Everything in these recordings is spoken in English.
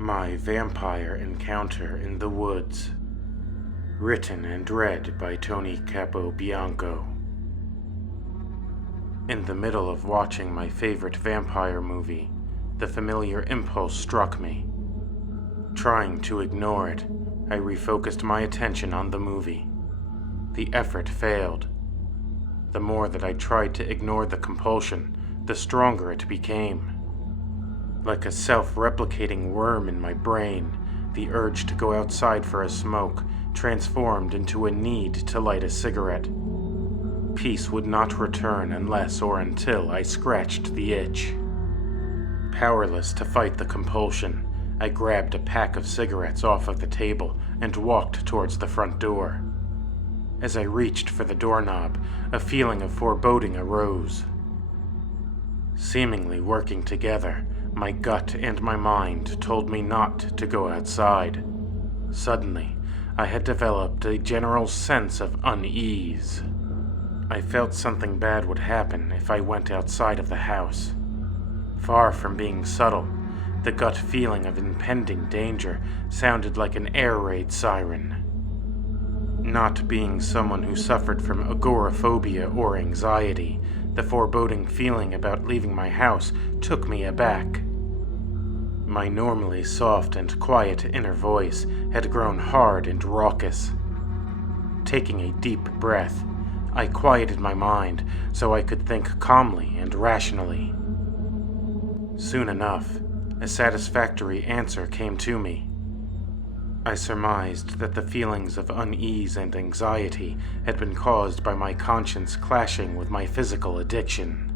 My Vampire Encounter in the Woods. Written and read by Tony Capobianco. In the middle of watching my favorite vampire movie, the familiar impulse struck me. Trying to ignore it, I refocused my attention on the movie. The effort failed. The more that I tried to ignore the compulsion, the stronger it became. Like a self-replicating worm in my brain, the urge to go outside for a smoke transformed into a need to light a cigarette. Peace would not return unless or until I scratched the itch. Powerless to fight the compulsion, I grabbed a pack of cigarettes off of the table and walked towards the front door. As I reached for the doorknob, a feeling of foreboding arose. Seemingly working together, my gut and my mind told me not to go outside. Suddenly, I had developed a general sense of unease. I felt something bad would happen if I went outside of the house. Far from being subtle, the gut feeling of impending danger sounded like an air raid siren. Not being someone who suffered from agoraphobia or anxiety, the foreboding feeling about leaving my house took me aback. My normally soft and quiet inner voice had grown hard and raucous. Taking a deep breath, I quieted my mind so I could think calmly and rationally. Soon enough, a satisfactory answer came to me. I surmised that the feelings of unease and anxiety had been caused by my conscience clashing with my physical addiction.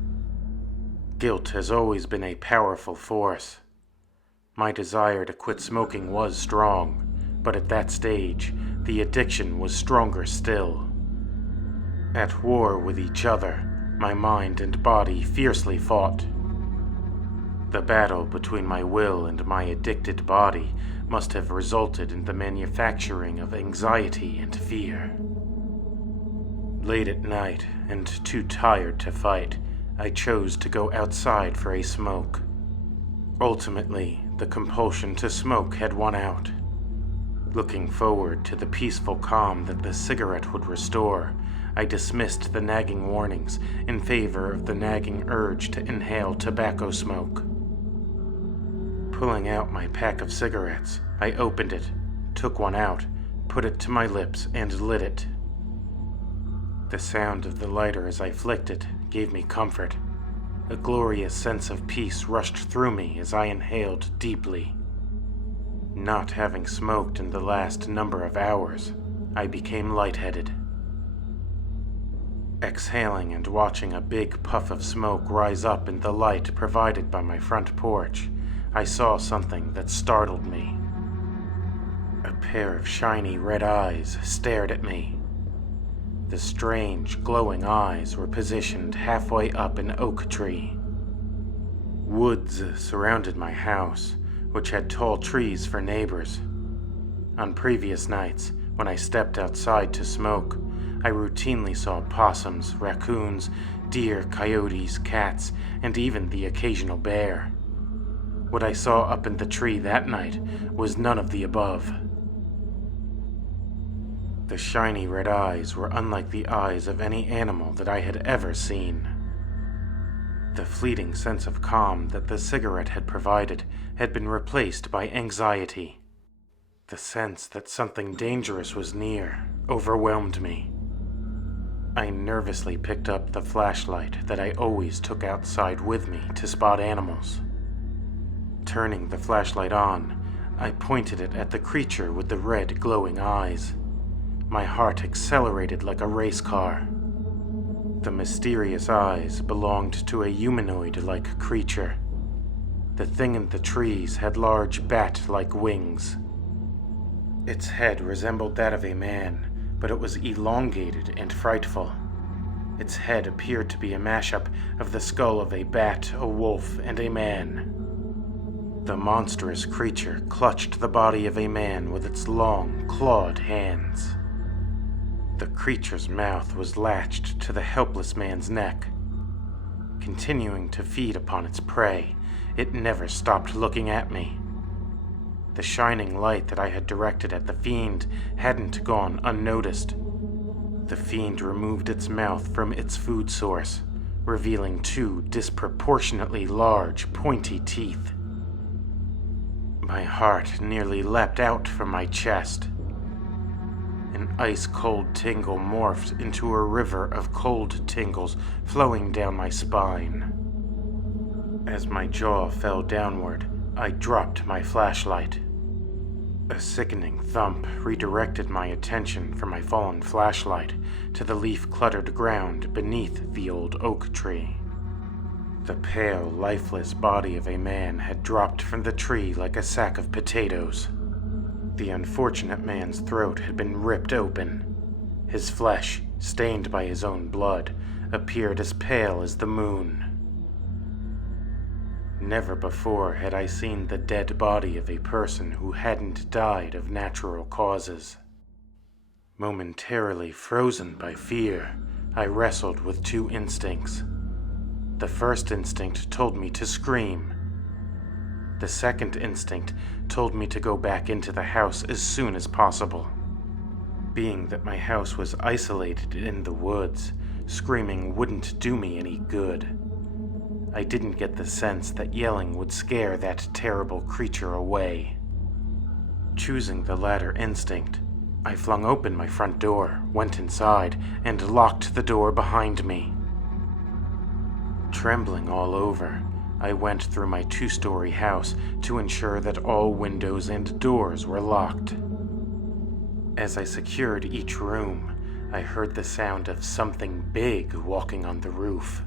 Guilt has always been a powerful force. My desire to quit smoking was strong, but at that stage, the addiction was stronger still. At war with each other, my mind and body fiercely fought. The battle between my will and my addicted body must have resulted in the manufacturing of anxiety and fear. Late at night, and too tired to fight, I chose to go outside for a smoke. Ultimately, the compulsion to smoke had won out. Looking forward to the peaceful calm that the cigarette would restore, I dismissed the nagging warnings in favor of the nagging urge to inhale tobacco smoke. Pulling out my pack of cigarettes, I opened it, took one out, put it to my lips, and lit it. The sound of the lighter as I flicked it gave me comfort. A glorious sense of peace rushed through me as I inhaled deeply. Not having smoked in the last number of hours, I became lightheaded. Exhaling and watching a big puff of smoke rise up in the light provided by my front porch, I saw something that startled me. A pair of shiny red eyes stared at me. The strange, glowing eyes were positioned halfway up an oak tree. Woods surrounded my house, which had tall trees for neighbors. On previous nights, when I stepped outside to smoke, I routinely saw possums, raccoons, deer, coyotes, cats, and even the occasional bear. What I saw up in the tree that night was none of the above. The shiny red eyes were unlike the eyes of any animal that I had ever seen. The fleeting sense of calm that the cigarette had provided had been replaced by anxiety. The sense that something dangerous was near overwhelmed me. I nervously picked up the flashlight that I always took outside with me to spot animals. Turning the flashlight on, I pointed it at the creature with the red glowing eyes. My heart accelerated like a race car. The mysterious eyes belonged to a humanoid-like creature. The thing in the trees had large bat-like wings. Its head resembled that of a man, but it was elongated and frightful. Its head appeared to be a mashup of the skull of a bat, a wolf, and a man. The monstrous creature clutched the body of a man with its long, clawed hands. The creature's mouth was latched to the helpless man's neck. Continuing to feed upon its prey, it never stopped looking at me. The shining light that I had directed at the fiend hadn't gone unnoticed. The fiend removed its mouth from its food source, revealing two disproportionately large, pointy teeth. My heart nearly leapt out from my chest. An ice-cold tingle morphed into a river of cold tingles flowing down my spine. As my jaw fell downward, I dropped my flashlight. A sickening thump redirected my attention from my fallen flashlight to the leaf-cluttered ground beneath the old oak tree. The pale, lifeless body of a man had dropped from the tree like a sack of potatoes. The unfortunate man's throat had been ripped open. His flesh, stained by his own blood, appeared as pale as the moon. Never before had I seen the dead body of a person who hadn't died of natural causes. Momentarily frozen by fear, I wrestled with two instincts. The first instinct told me to scream. The second instinct told me to go back into the house as soon as possible. Being that my house was isolated in the woods, screaming wouldn't do me any good. I didn't get the sense that yelling would scare that terrible creature away. Choosing the latter instinct, I flung open my front door, went inside, and locked the door behind me. Trembling all over, I went through my 2-story house to ensure that all windows and doors were locked. As I secured each room, I heard the sound of something big walking on the roof.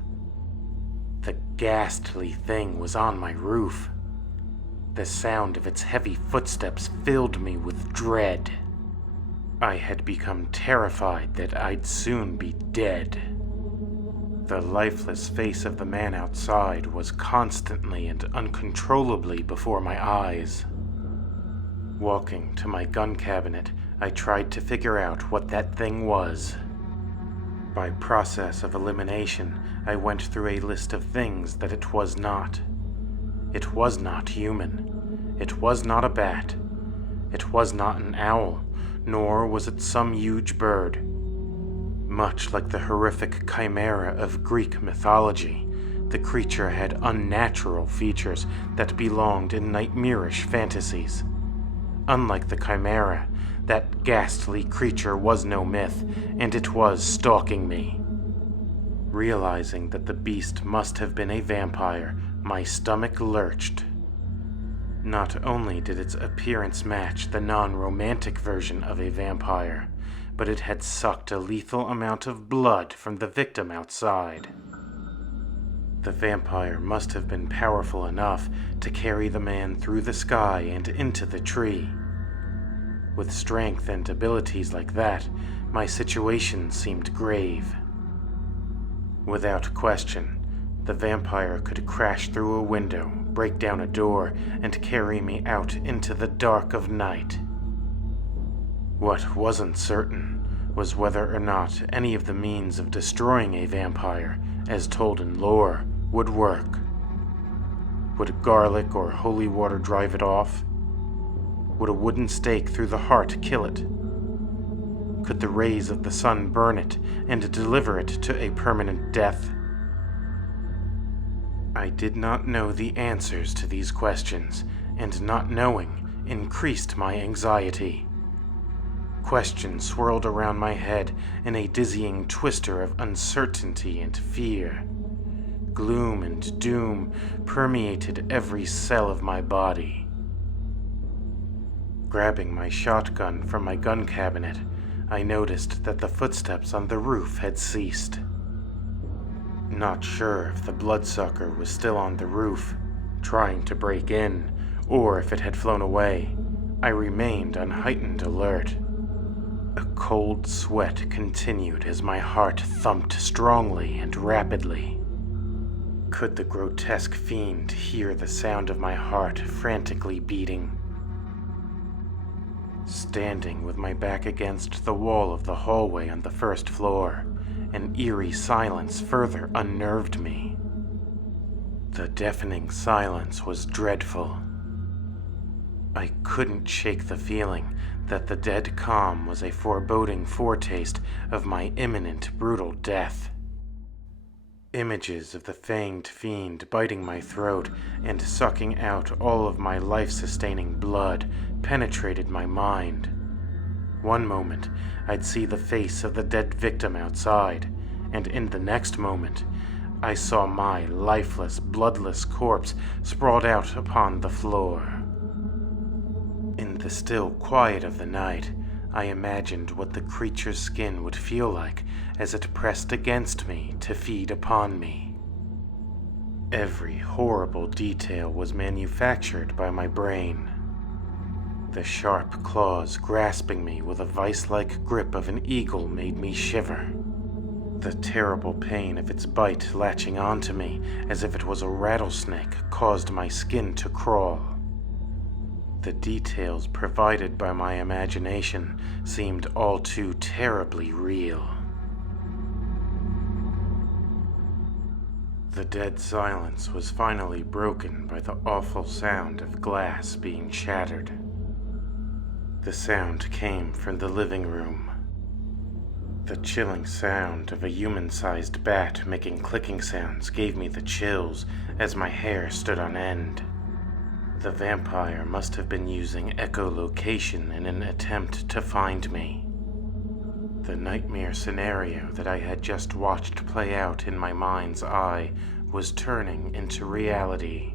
The ghastly thing was on my roof. The sound of its heavy footsteps filled me with dread. I had become terrified that I'd soon be dead. The lifeless face of the man outside was constantly and uncontrollably before my eyes. Walking to my gun cabinet, I tried to figure out what that thing was. By process of elimination, I went through a list of things that it was not. It was not human. It was not a bat. It was not an owl, nor was it some huge bird. Much like the horrific chimera of Greek mythology, the creature had unnatural features that belonged in nightmarish fantasies. Unlike the chimera, that ghastly creature was no myth, and it was stalking me. Realizing that the beast must have been a vampire, my stomach lurched. Not only did its appearance match the non-romantic version of a vampire, but it had sucked a lethal amount of blood from the victim outside. The vampire must have been powerful enough to carry the man through the sky and into the tree. With strength and abilities like that, my situation seemed grave. Without question, the vampire could crash through a window, break down a door, and carry me out into the dark of night. What wasn't certain was whether or not any of the means of destroying a vampire, as told in lore, would work. Would garlic or holy water drive it off? Would a wooden stake through the heart kill it? Could the rays of the sun burn it and deliver it to a permanent death? I did not know the answers to these questions, and not knowing increased my anxiety. Questions swirled around my head in a dizzying twister of uncertainty and fear. Gloom and doom permeated every cell of my body. Grabbing my shotgun from my gun cabinet, I noticed that the footsteps on the roof had ceased. Not sure if the bloodsucker was still on the roof, trying to break in, or if it had flown away, I remained on heightened alert. A cold sweat continued as my heart thumped strongly and rapidly. Could the grotesque fiend hear the sound of my heart frantically beating? Standing with my back against the wall of the hallway on the first floor, an eerie silence further unnerved me. The deafening silence was dreadful. I couldn't shake the feeling that the dead calm was a foreboding foretaste of my imminent brutal death. Images of the fanged fiend biting my throat and sucking out all of my life-sustaining blood penetrated my mind. One moment, I'd see the face of the dead victim outside, and in the next moment, I saw my lifeless, bloodless corpse sprawled out upon the floor. In the still quiet of the night, I imagined what the creature's skin would feel like as it pressed against me to feed upon me. Every horrible detail was manufactured by my brain. The sharp claws grasping me with a vice-like grip of an eagle made me shiver. The terrible pain of its bite latching onto me as if it was a rattlesnake caused my skin to crawl. The details provided by my imagination seemed all too terribly real. The dead silence was finally broken by the awful sound of glass being shattered. The sound came from the living room. The chilling sound of a human-sized bat making clicking sounds gave me the chills as my hair stood on end. The vampire must have been using echolocation in an attempt to find me. The nightmare scenario that I had just watched play out in my mind's eye was turning into reality.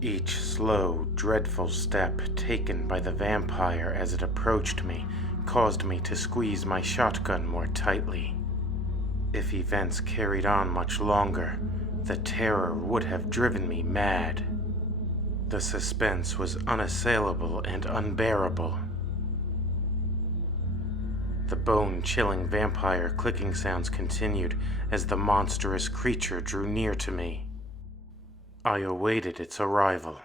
Each slow, dreadful step taken by the vampire as it approached me caused me to squeeze my shotgun more tightly. If events carried on much longer, the terror would have driven me mad. The suspense was unassailable and unbearable. The bone-chilling vampire clicking sounds continued as the monstrous creature drew near to me. I awaited its arrival.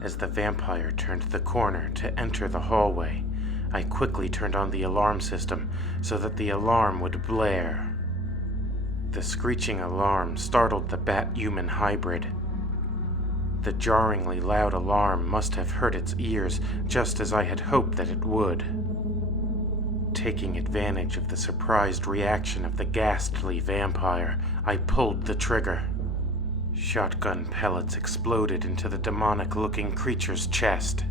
As the vampire turned the corner to enter the hallway, I quickly turned on the alarm system so that the alarm would blare. The screeching alarm startled the bat-human hybrid. The jarringly loud alarm must have hurt its ears just as I had hoped that it would. Taking advantage of the surprised reaction of the ghastly vampire, I pulled the trigger. Shotgun pellets exploded into the demonic-looking creature's chest.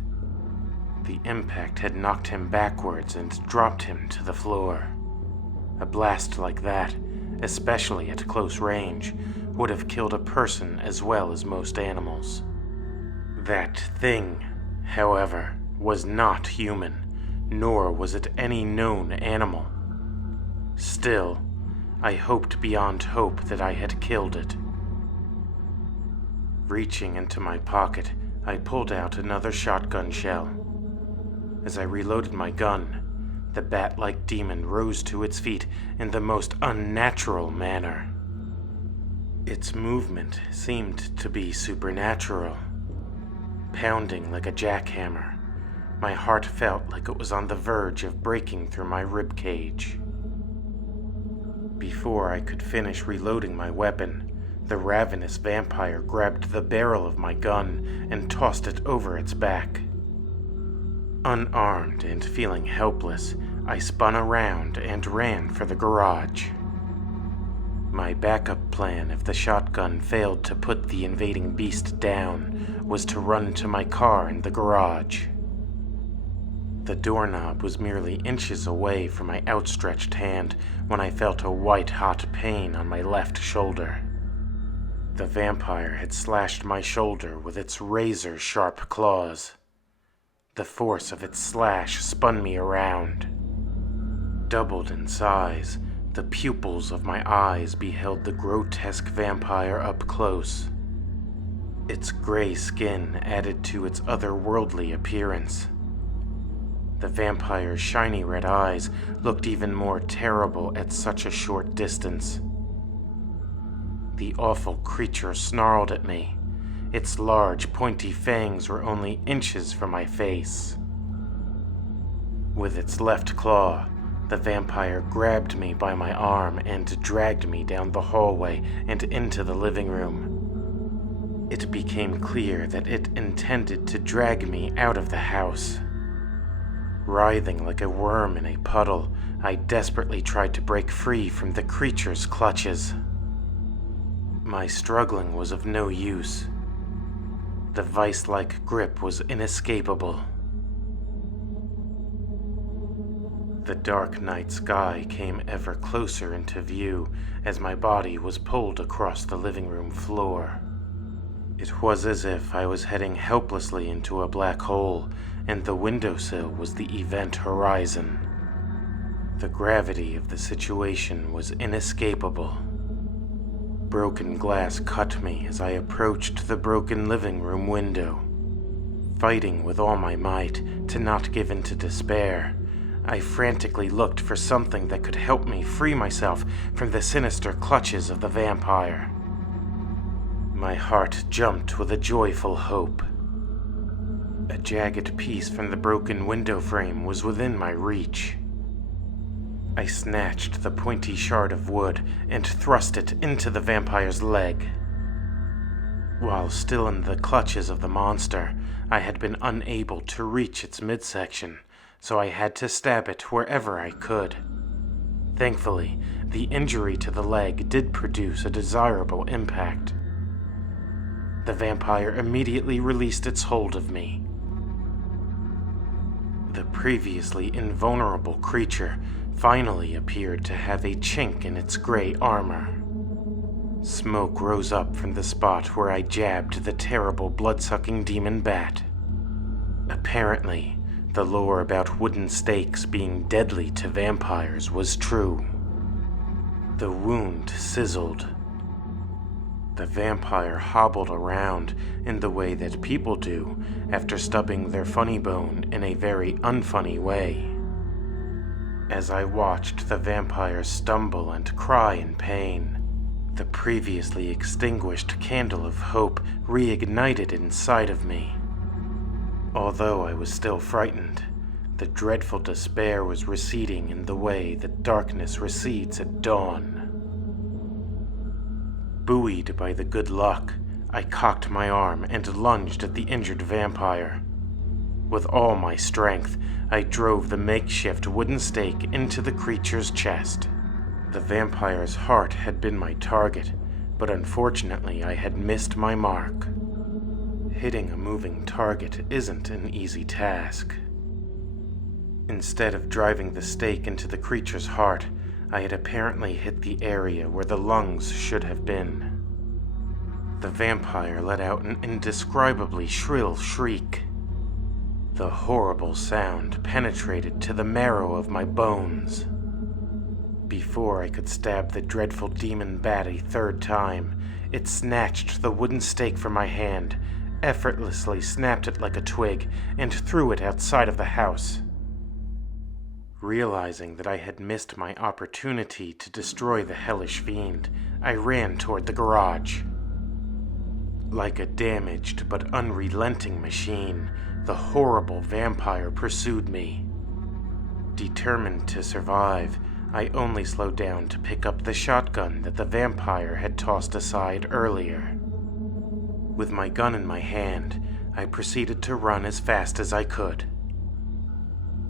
The impact had knocked him backwards and dropped him to the floor. A blast like that, especially at close range, would have killed a person as well as most animals. That thing, however, was not human, nor was it any known animal. Still, I hoped beyond hope that I had killed it. Reaching into my pocket, I pulled out another shotgun shell. As I reloaded my gun, the bat-like demon rose to its feet in the most unnatural manner. Its movement seemed to be supernatural. Pounding like a jackhammer, my heart felt like it was on the verge of breaking through my ribcage. Before I could finish reloading my weapon, the ravenous vampire grabbed the barrel of my gun and tossed it over its back. Unarmed and feeling helpless, I spun around and ran for the garage. My backup plan if the shotgun failed to put the invading beast down was to run to my car in the garage. The doorknob was merely inches away from my outstretched hand when I felt a white-hot pain on my left shoulder. The vampire had slashed my shoulder with its razor-sharp claws. The force of its slash spun me around. Doubled in size, the pupils of my eyes beheld the grotesque vampire up close. Its gray skin added to its otherworldly appearance. The vampire's shiny red eyes looked even more terrible at such a short distance. The awful creature snarled at me. Its large, pointy fangs were only inches from my face. With its left claw, the vampire grabbed me by my arm and dragged me down the hallway and into the living room. It became clear that it intended to drag me out of the house. Writhing like a worm in a puddle, I desperately tried to break free from the creature's clutches. My struggling was of no use. The vice-like grip was inescapable. The dark night sky came ever closer into view as my body was pulled across the living room floor. It was as if I was heading helplessly into a black hole, and the windowsill was the event horizon. The gravity of the situation was inescapable. Broken glass cut me as I approached the broken living room window. Fighting with all my might to not give in to despair, I frantically looked for something that could help me free myself from the sinister clutches of the vampire. My heart jumped with a joyful hope. A jagged piece from the broken window frame was within my reach. I snatched the pointy shard of wood and thrust it into the vampire's leg. While still in the clutches of the monster, I had been unable to reach its midsection, so I had to stab it wherever I could. Thankfully, the injury to the leg did produce a desirable impact. The vampire immediately released its hold of me. The previously invulnerable creature finally appeared to have a chink in its gray armor. Smoke rose up from the spot where I jabbed the terrible blood-sucking demon bat. Apparently, the lore about wooden stakes being deadly to vampires was true. The wound sizzled. The vampire hobbled around in the way that people do after stubbing their funny bone in a very unfunny way. As I watched the vampire stumble and cry in pain, the previously extinguished candle of hope reignited inside of me. Although I was still frightened, the dreadful despair was receding in the way that darkness recedes at dawn. Buoyed by the good luck, I cocked my arm and lunged at the injured vampire. With all my strength, I drove the makeshift wooden stake into the creature's chest. The vampire's heart had been my target, but unfortunately I had missed my mark. Hitting a moving target isn't an easy task. Instead of driving the stake into the creature's heart, I had apparently hit the area where the lungs should have been. The vampire let out an indescribably shrill shriek. The horrible sound penetrated to the marrow of my bones. Before I could stab the dreadful demon bat a third time, it snatched the wooden stake from my hand, effortlessly snapped it like a twig, and threw it outside of the house. Realizing that I had missed my opportunity to destroy the hellish fiend, I ran toward the garage. Like a damaged but unrelenting machine, the horrible vampire pursued me. Determined to survive, I only slowed down to pick up the shotgun that the vampire had tossed aside earlier. With my gun in my hand, I proceeded to run as fast as I could.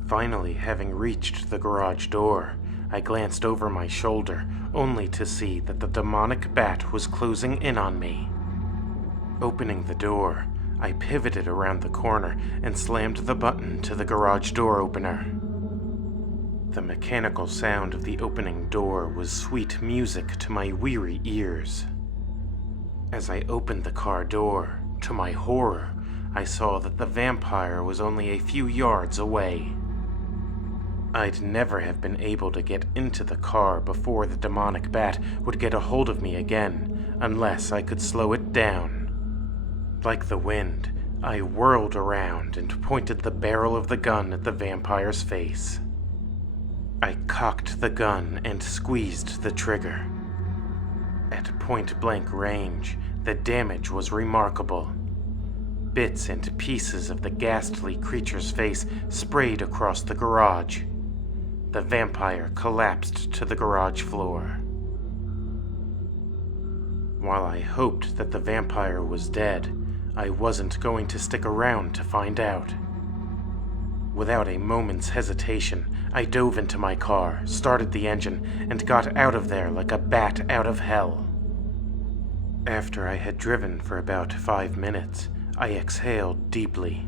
Finally, having reached the garage door, I glanced over my shoulder, only to see that the demonic bat was closing in on me. Opening the door, I pivoted around the corner and slammed the button to the garage door opener. The mechanical sound of the opening door was sweet music to my weary ears. As I opened the car door, to my horror, I saw that the vampire was only a few yards away. I'd never have been able to get into the car before the demonic bat would get a hold of me again, unless I could slow it down. Like the wind, I whirled around and pointed the barrel of the gun at the vampire's face. I cocked the gun and squeezed the trigger. At point-blank range, the damage was remarkable. Bits and pieces of the ghastly creature's face sprayed across the garage. The vampire collapsed to the garage floor. While I hoped that the vampire was dead, I wasn't going to stick around to find out. Without a moment's hesitation, I dove into my car, started the engine, and got out of there like a bat out of hell. After I had driven for about 5 minutes, I exhaled deeply.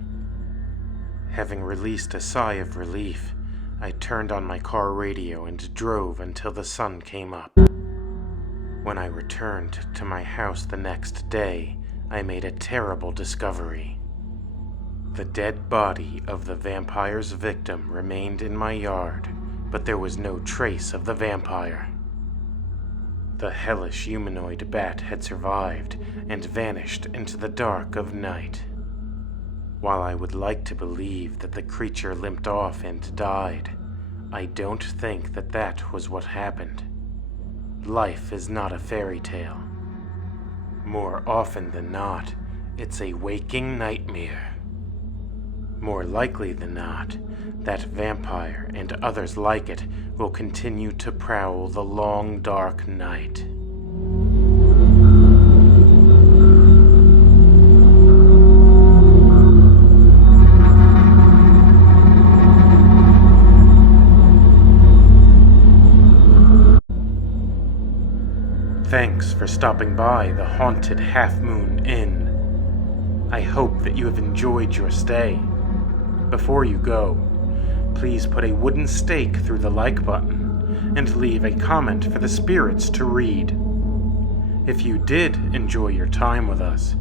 Having released a sigh of relief, I turned on my car radio and drove until the sun came up. When I returned to my house the next day, I made a terrible discovery. The dead body of the vampire's victim remained in my yard, but there was no trace of the vampire. The hellish humanoid bat had survived and vanished into the dark of night. While I would like to believe that the creature limped off and died, I don't think that was what happened. Life is not a fairy tale. More often than not, it's a waking nightmare. More likely than not, that vampire and others like it will continue to prowl the long dark night. Thanks for stopping by the Haunted Half Moon Inn. I hope that you have enjoyed your stay. Before you go, please put a wooden stake through the like button and leave a comment for the spirits to read. If you did enjoy your time with us,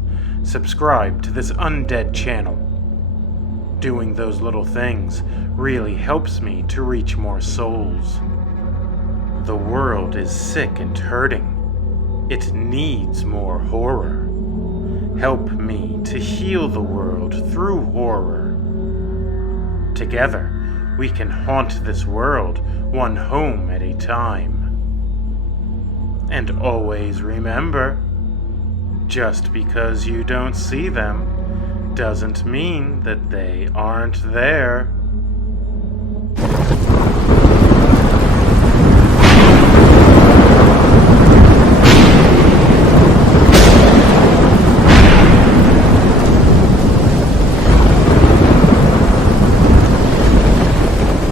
subscribe to this Undead channel. Doing those little things really helps me to reach more souls. The world is sick and hurting. It needs more horror. Help me to heal the world through horror. Together, we can haunt this world one home at a time. And always remember, just because you don't see them doesn't mean that they aren't there.